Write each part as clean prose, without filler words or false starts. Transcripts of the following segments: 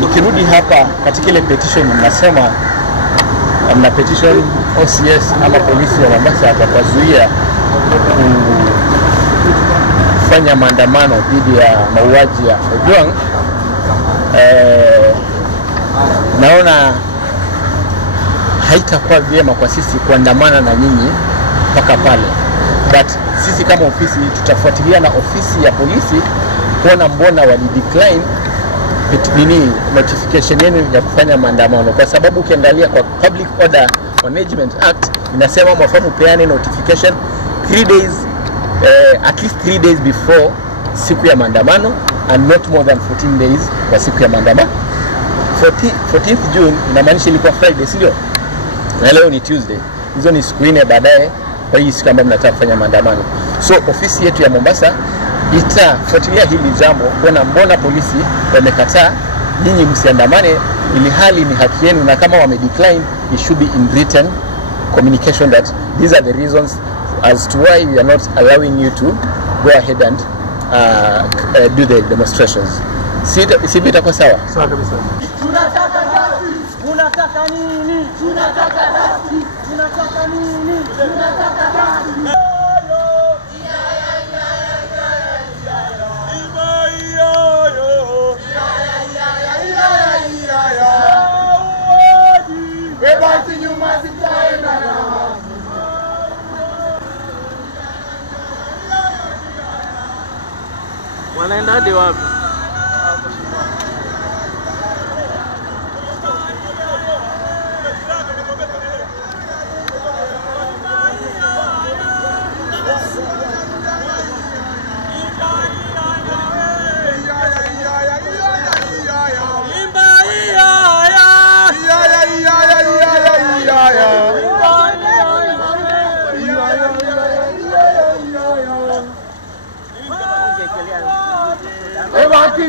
nikirudi hapa katika ile petition mnasema mna petition OCS ama polisi wa Mombasa watazuia kufanya maandamano dhidi ya mauaji ya Ojwang. Naona haitakuwa vyema kwa sisi kuandamana na nyinyi mpaka pale, but sisi kama ofisi tutafuatilia na ofisi ya polisi kuona mbona wali decline notification yenu ya kufanya maandamano, kwa sababu ukiangalia kwa Public Order Management Act inasema mwafamu peane notification 3 days at least 3 days before siku ya maandamano and not more than 14 days kwa siku ya maandamano. 14th June inamaanisha ilikuwa Friday, sio? Na leo ni Tuesday. Hizo ni siku 4 baadaye kwa hii siku ambayo mnataka kufanya maandamano. So ofisi yetu ya Mombasa itafuatilia hili jambo kuona mbona polisi wamekataa nyinyi msiandamane ili hali ni haki yenu, na kama wame decline it should be in written communication that these are the reasons as to why we are not allowing you to go ahead and do the demonstrations. Si itakuwa sawa? Sawa kabisa. Tunataka justice. Tunataka nini? Tunataka justice. Tunataka nini? Tunataka justice. Wanaenda hadi wapi?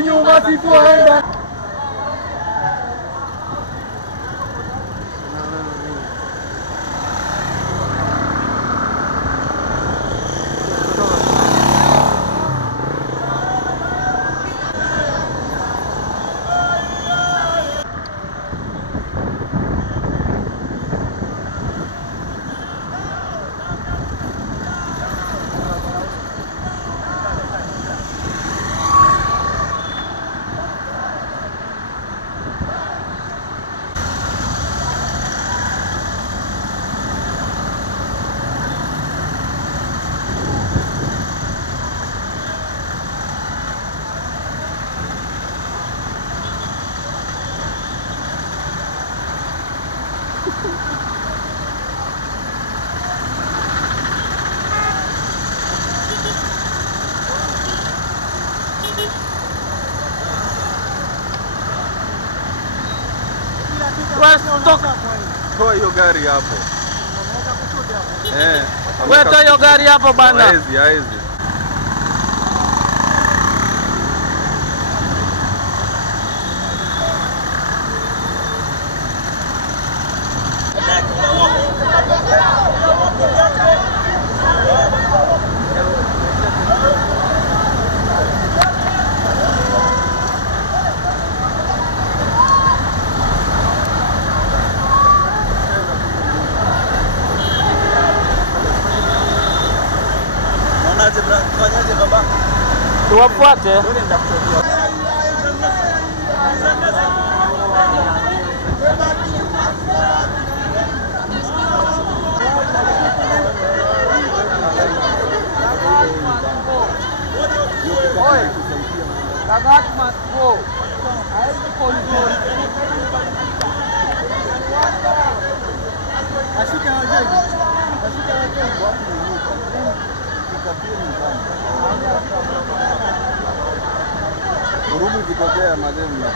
Nyuma situenda. Toa hiyo gari hapo. Wewe toa hiyo gari hapo bana. Haezi. Tuwafuate. Urumu kitokea madeni na